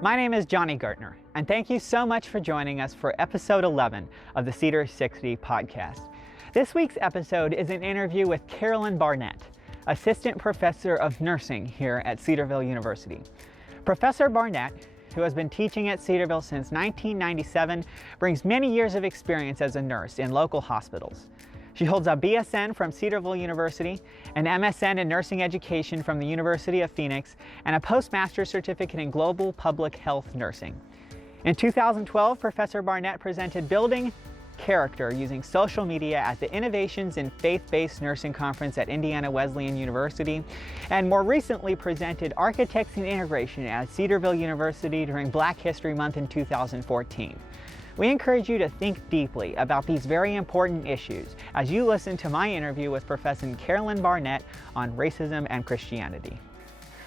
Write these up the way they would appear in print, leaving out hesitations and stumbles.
My name is Johnny Gartner, and thank you so much for joining us for episode 11 of the Cedar60 Podcast. This week's episode is an interview with Carolyn Barnett, Assistant Professor of Nursing here at Cedarville University. Professor Barnett, who has been teaching at Cedarville since 1997, brings many years of experience as a nurse in local hospitals. She holds a BSN from Cedarville University, an MSN in Nursing Education from the University of Phoenix, and a Postmaster's Certificate in Global Public Health Nursing. In 2012, Professor Barnett presented Building Character Using Social Media at the Innovations in Faith-Based Nursing Conference at Indiana Wesleyan University, and more recently presented Architects and Integration at Cedarville University during Black History Month in 2014. We encourage you to think deeply about these very important issues as you listen to my interview with Professor Carolyn Barnett on racism and Christianity.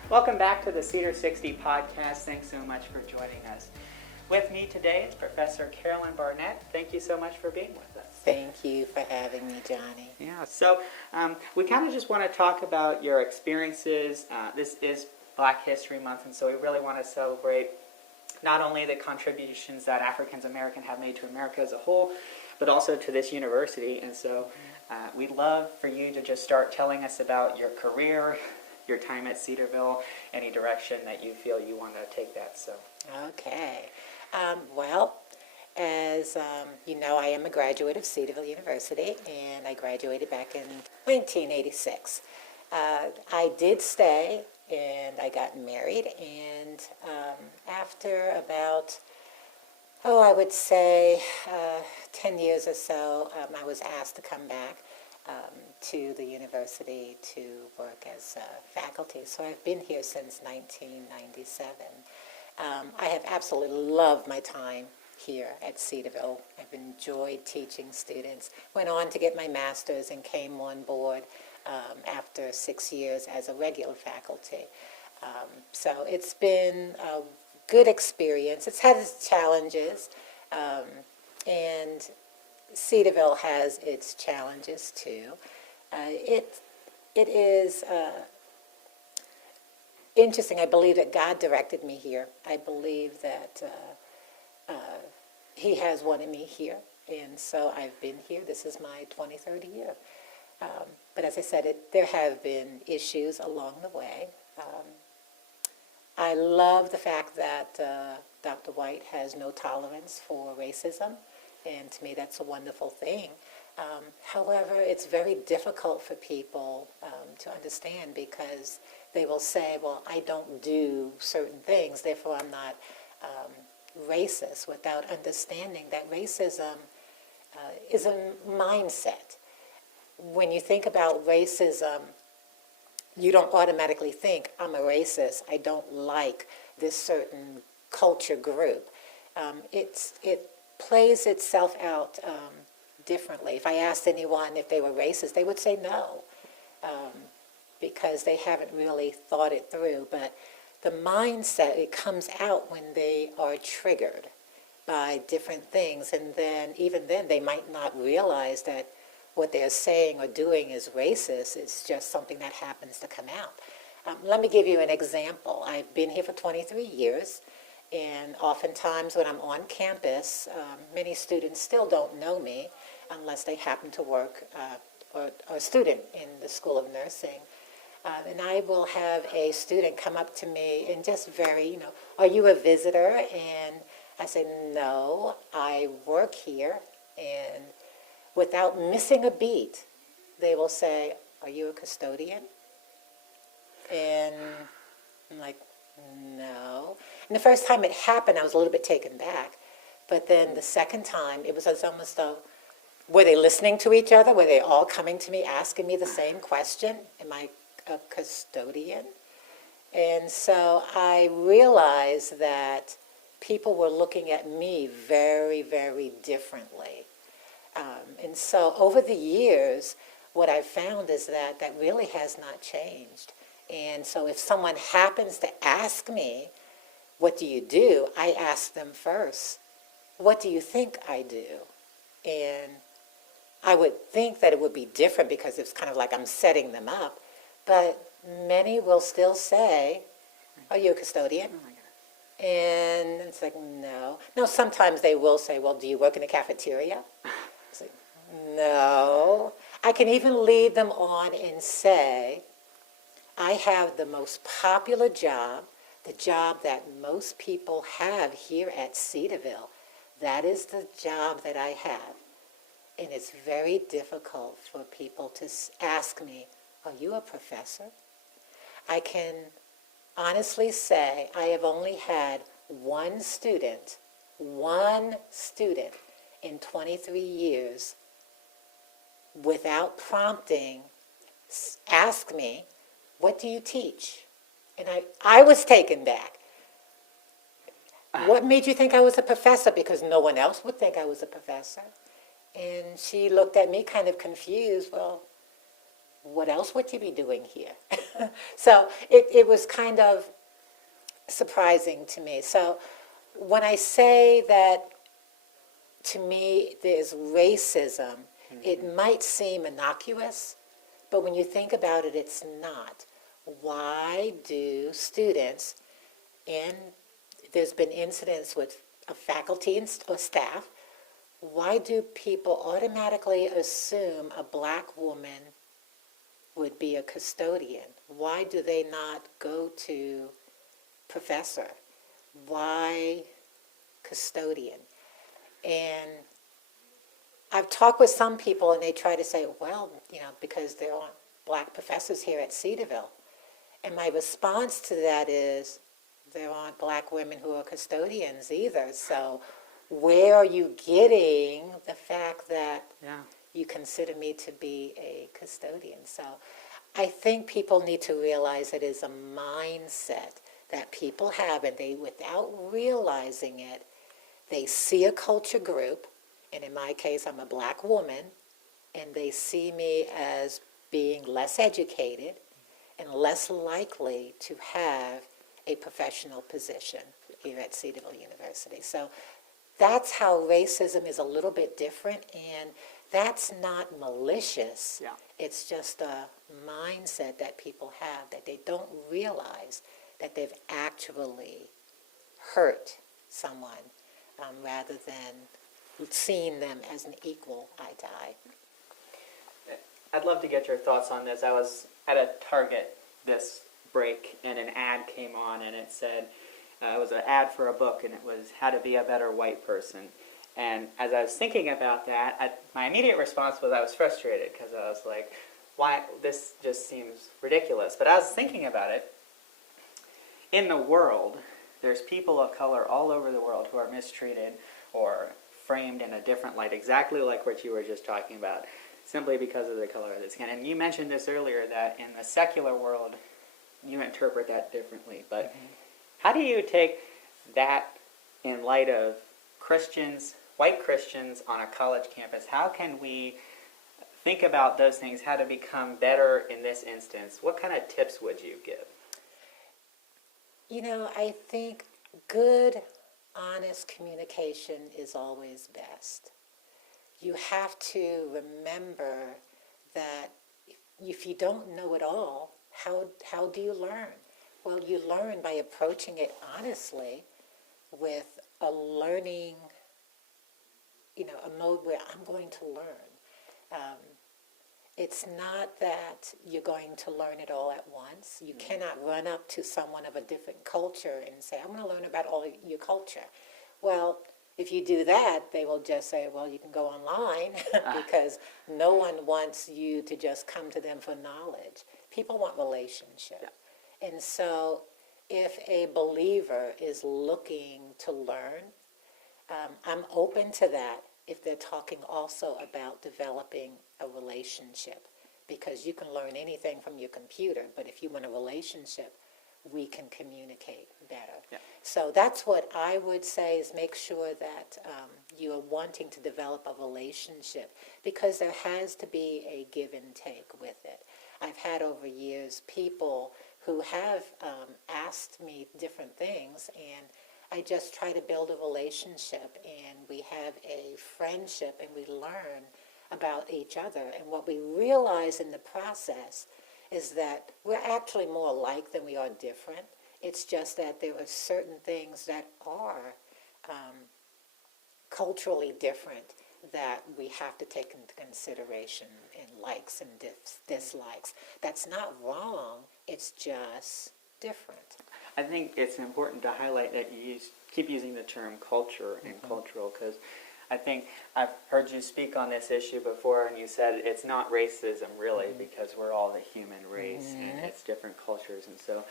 Welcome back to the Cedar60 Podcast. Thanks so much for joining us. With me today is Professor Carolyn Barnett. Thank you so much for being with us. Thank you for having me, Johnny. Yeah, so we kind of just want to talk about your experiences. This is Black History Month, and so we really want to celebrate not only the contributions that Africans American have made to America as a whole, but also to this university. And so we'd love for you to just start telling us about your career, your time at Cedarville, any direction that you feel you want to take that. So. Okay. Well, as you know, I am a graduate of Cedarville University, and I graduated back in 1986. I did stay, and I got married, and after about, I would say 10 years or so, I was asked to come back to the university to work as faculty. So I've been here since 1997. I have absolutely loved my time here at Cedarville. I've enjoyed teaching students. Went on to get my master's and came on board after 6 years as a regular faculty. So it's been a good experience. It's had its challenges, and Cedarville has its challenges too. It is interesting. I believe that God directed me here. I believe that He has wanted me here, and so I've been here. This is my 23rd year. But as I said, there have been issues along the way. I love the fact that Dr. White has no tolerance for racism, and to me that's a wonderful thing. However, it's very difficult for people to understand because they will say, well, I don't do certain things, therefore I'm not racist, without understanding that racism is a mindset. When you think about racism, you don't automatically think, I'm a racist, I don't like this certain culture group. It plays itself out differently. If I asked anyone if they were racist, they would say no, because they haven't really thought it through. But the mindset, it comes out when they are triggered by different things, and then even then they might not realize that what they're saying or doing is racist. It's just something that happens to come out. Let me give you an example. I've been here for 23 years, and oftentimes when I'm on campus, many students still don't know me unless they happen to work or a student in the School of Nursing. And I will have a student come up to me and just very, are you a visitor? And I say, no, I work here. And without missing a beat, they will say, are you a custodian? And I'm like, no. And the first time it happened, I was a little bit taken back. But then the second time, it was almost though, were they listening to each other? Were they all coming to me, asking me the same question? Am I a custodian? And so I realized that people were looking at me very, very differently. And so over the years, what I've found is that really has not changed. And so if someone happens to ask me, what do you do? I ask them first, what do you think I do? And I would think that it would be different because it's kind of like I'm setting them up. But many will still say, are you a custodian? Oh my God. And it's like, no. No, sometimes they will say, well, do you work in the cafeteria? It's like, no. I can even lead them on and say, I have the most popular job, the job that most people have here at Cedarville. That is the job that I have. And it's very difficult for people to ask me, are you a professor? I can honestly say I have only had one student in 23 years without prompting ask me, what do you teach? And I was taken back. What made you think I was a professor? Because no one else would think I was a professor. And she looked at me kind of confused. Well, what else would you be doing here? So it was kind of surprising to me. So when I say that, to me, there's racism, it might seem innocuous, but when you think about it, it's not. Why do students, and there's been incidents with faculty or staff, why do people automatically assume a black woman would be a custodian? Why do they not go to professor? Why custodian? And I've talked with some people and they try to say, well, because there aren't black professors here at Cedarville. And my response to that is, there aren't black women who are custodians either. So where are you getting the fact that you consider me to be a custodian? So I think people need to realize it is a mindset that people have, and they, without realizing it, they see a culture group, and in my case, I'm a black woman, and they see me as being less educated and less likely to have a professional position here at Cedarville University. So that's how racism is a little bit different, and that's not malicious. Yeah. It's just a mindset that people have, that they don't realize that they've actually hurt someone, rather than seeing them as an equal eye to eye. I'd love to get your thoughts on this. I was at a Target this break, and an ad came on, and it said, it was an ad for a book, and it was How to Be a Better White Person. And as I was thinking about that, my immediate response was I was frustrated, because I was like, why, this just seems ridiculous. But I was thinking about it. In the world, there's people of color all over the world who are mistreated or framed in a different light, exactly like what you were just talking about, simply because of the color of their skin. And you mentioned this earlier, that in the secular world, you interpret that differently. But how do you take that in light of Christians, white Christians on a college campus? How can we think about those things, how to become better in this instance? What kind of tips would you give? I think good, honest communication is always best. You have to remember that if you don't know it all, how do you learn? Well, you learn by approaching it honestly, with a learning, a mode where I'm going to learn. It's not that you're going to learn it all at once. You cannot run up to someone of a different culture and say, I'm going to learn about all your culture. Well, if you do that, they will just say, well, you can go online, because no one wants you to just come to them for knowledge. People want relationship. Yeah. And so if a believer is looking to learn, I'm open to that if they're talking also about developing a relationship, because you can learn anything from your computer, but if you want a relationship, we can communicate better. Yeah. So that's what I would say, is make sure that you are wanting to develop a relationship, because there has to be a give and take with it. I've had over years people who have asked me different things, and I just try to build a relationship, and we have a friendship, and we learn about each other. And what we realize in the process is that we're actually more alike than we are different. It's just that there are certain things that are culturally different that we have to take into consideration in likes and dislikes. That's not wrong, it's just different. I think it's important to highlight that you keep using the term culture and cultural, because I think I've heard you speak on this issue before, and you said it's not racism really, because we're all the human race and it's different cultures. And so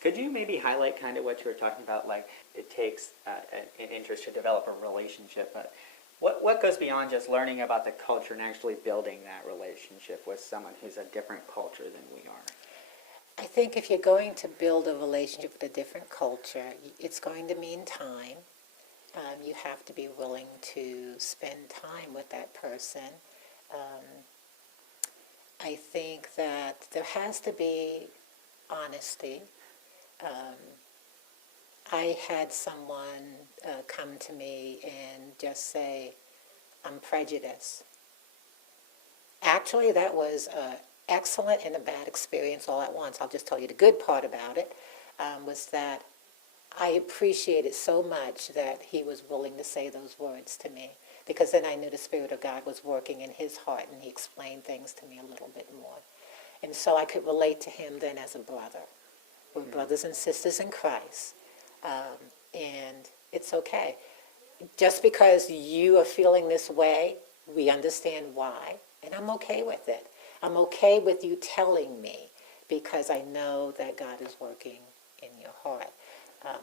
could you maybe highlight kind of what you were talking about, like it takes an interest to develop a relationship, but what goes beyond just learning about the culture and actually building that relationship with someone who's a different culture than we are? I think if you're going to build a relationship with a different culture, it's going to mean time. You have to be willing to spend time with that person. I think that there has to be honesty. I had someone come to me and just say, I'm prejudiced. Actually, that was an excellent and a bad experience all at once. I'll just tell you the good part about it, was that I appreciated so much that he was willing to say those words to me, because then I knew the Spirit of God was working in his heart, and he explained things to me a little bit more. And so I could relate to him then as a brother. We're brothers and sisters in Christ. And it's okay. Just because you are feeling this way, we understand why, and I'm okay with it. I'm okay with you telling me, because I know that God is working in your heart.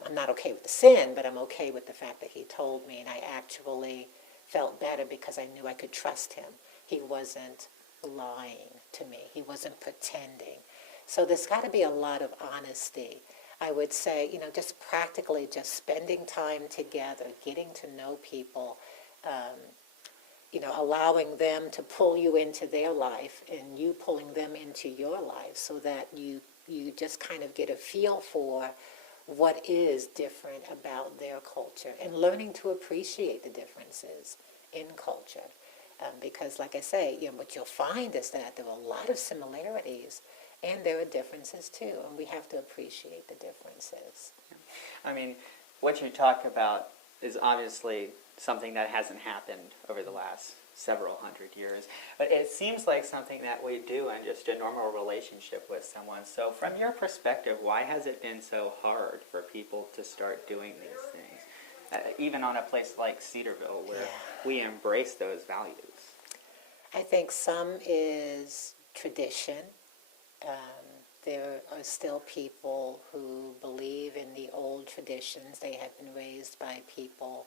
I'm not okay with the sin, but I'm okay with the fact that he told me, and I actually felt better because I knew I could trust him. He wasn't lying to me. He wasn't pretending. So there's got to be a lot of honesty. I would say, just practically just spending time together, getting to know people, allowing them to pull you into their life and you pulling them into your life, so that you just kind of get a feel for what is different about their culture, and learning to appreciate the differences in culture. Because like I say, what you'll find is that there are a lot of similarities, and there are differences too, and we have to appreciate the differences. I mean, what you talk about is obviously something that hasn't happened over the last several hundred years, but it seems like something that we do in just a normal relationship with someone. So from your perspective, why has it been so hard for people to start doing these things, even on a place like Cedarville, where we embrace those values? I think some is tradition. There are still people who believe in the old traditions. They have been raised by people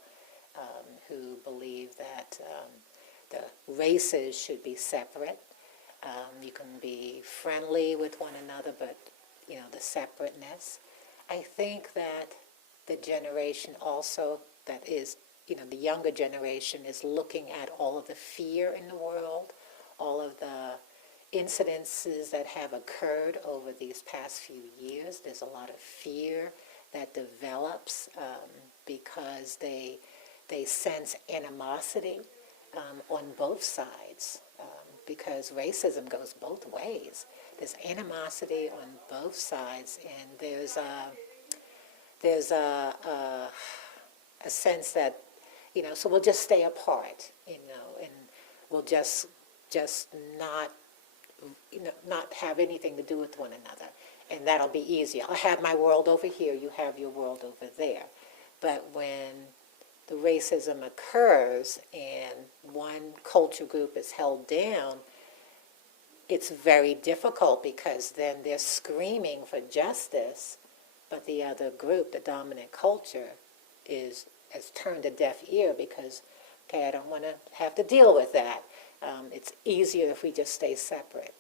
who believe that the races should be separate. You can be friendly with one another, but the separateness. I think that the generation also that is, the younger generation is looking at all of the fear in the world, all of the incidences that have occurred over these past few years. There's a lot of fear that develops because they sense animosity on both sides, because racism goes both ways. There's animosity on both sides, and there's a sense that so we'll just stay apart, and we'll just not have anything to do with one another, and that'll be easier. I have my world over here, you have your world over there. But when the racism occurs and one culture group is held down, it's very difficult, because then they're screaming for justice, but the other group, the dominant culture, has turned a deaf ear because, okay, I don't want to have to deal with that. It's easier if we just stay separate.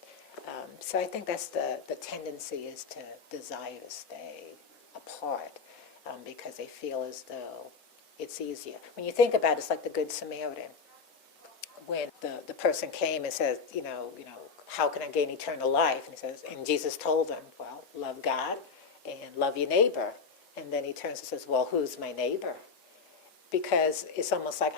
So I think that's the tendency, is to desire to stay apart, because they feel as though it's easier. When you think about it, it's like the Good Samaritan. When the person came and says, how can I gain eternal life? And he says, and Jesus told him, well, love God and love your neighbor. And then he turns and says, well, who's my neighbor? Because it's almost like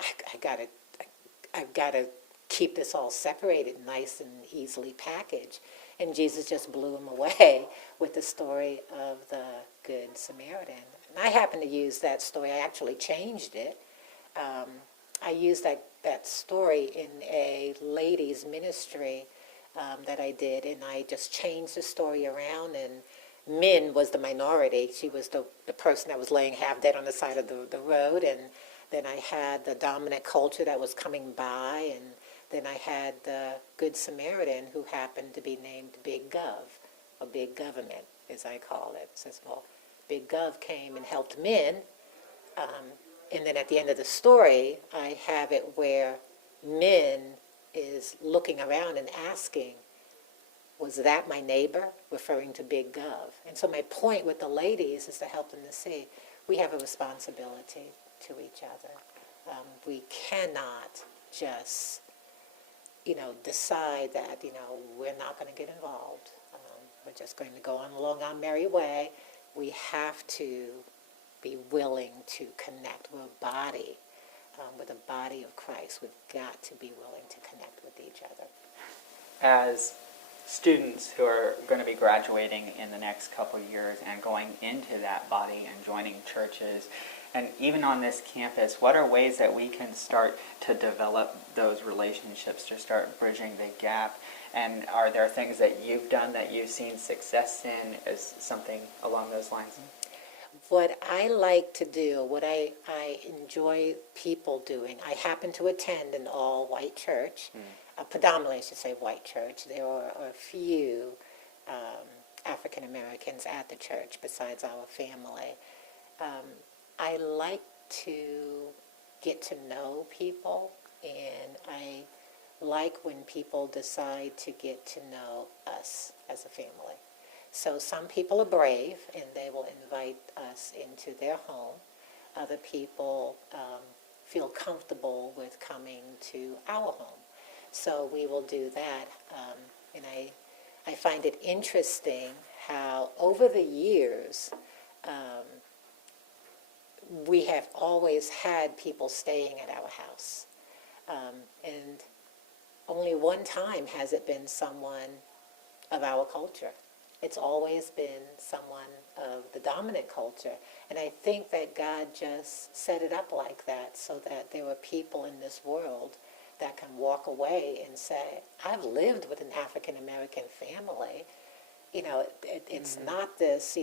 I've got to keep this all separated, nice and easily packaged. And Jesus just blew him away with the story of the Good Samaritan. And I happen to use that story. I actually changed it. I used that story in a ladies' ministry that I did, and I just changed the story around, and Min was the minority. She was the person that was laying half dead on the side of the road, and then I had the dominant culture that was coming by, and then I had the Good Samaritan who happened to be named Big Gov, or Big Government, as I call it. It says, well, Big Gov came and helped Min, and then at the end of the story, I have it where Min is looking around and asking, was that my neighbor? Referring to Big Gov. And so my point with the ladies is to help them to see we have a responsibility to each other. We cannot just, decide that, we're not going to get involved. We're just going to go on along our merry way. We have to be willing to connect. We're a body. With the body of Christ, we've got to be willing to connect with each other. As students who are going to be graduating in the next couple of years and going into that body and joining churches, and even on this campus, what are ways that we can start to develop those relationships, to start bridging the gap? And are there things that you've done that you've seen success in as something along those lines? What I like to do, what I enjoy people doing, I happen to attend an all-white church, predominantly I should say white church. There are a few African Americans at the church besides our family. I like to get to know people, and I like when people decide to get to know us as a family. So some people are brave, and they will invite us into their home. Other people feel comfortable with coming to our home. So we will do that. And I find it interesting how over the years, we have always had people staying at our house. And only one time has it been someone of our culture. It's always been someone of the dominant culture. And I think that God just set it up like that so that there are people in this world that can walk away and say, I've lived with an African American family. It's not this,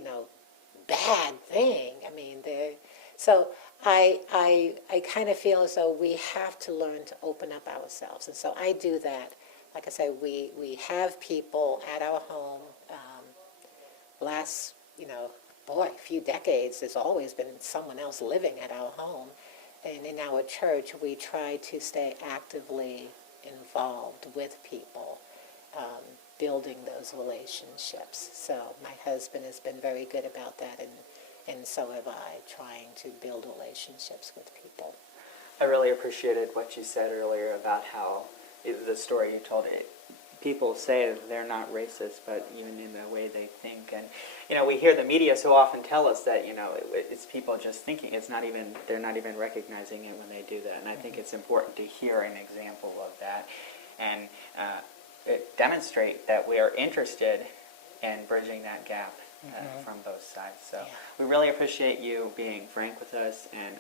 bad thing. I mean, so I kind of feel as though we have to learn to open up ourselves. And so I do that. Like I say, we have people at our home. Last, few decades, there's always been someone else living at our home. And in our church, we try to stay actively involved with people, building those relationships. So my husband has been very good about that, and so have I, trying to build relationships with people. I really appreciated what you said earlier about how the story you told. People say they're not racist, but even in the way they think. And, we hear the media so often tell us that, it's people just thinking. They're not even recognizing it when they do that. And I think it's important to hear an example of that and demonstrate that we are interested in bridging that gap from both sides. So we really appreciate you being frank with us and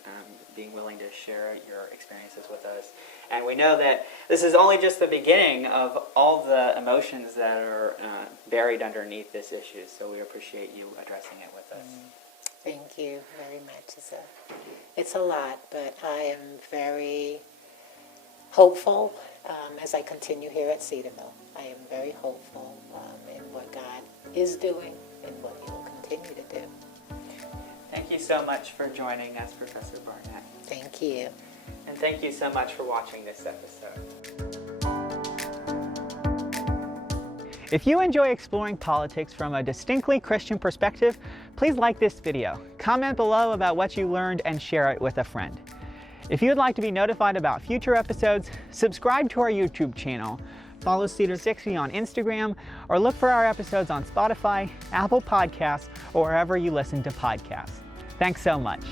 being willing to share your experiences with us. And we know that this is only just the beginning of all the emotions that are buried underneath this issue. So we appreciate you addressing it with us. Thank you very much. It's a lot, but I am very hopeful as I continue here at Cedarville. I am very hopeful in what God is doing and what He will continue to do. Thank you so much for joining us, Professor Barnett. Thank you. And thank you so much for watching this episode. If you enjoy exploring politics from a distinctly Christian perspective, please like this video, comment below about what you learned, and share it with a friend. If you would like to be notified about future episodes, subscribe to our YouTube channel, follow Cedar60 on Instagram, or look for our episodes on Spotify, Apple Podcasts, or wherever you listen to podcasts. Thanks so much.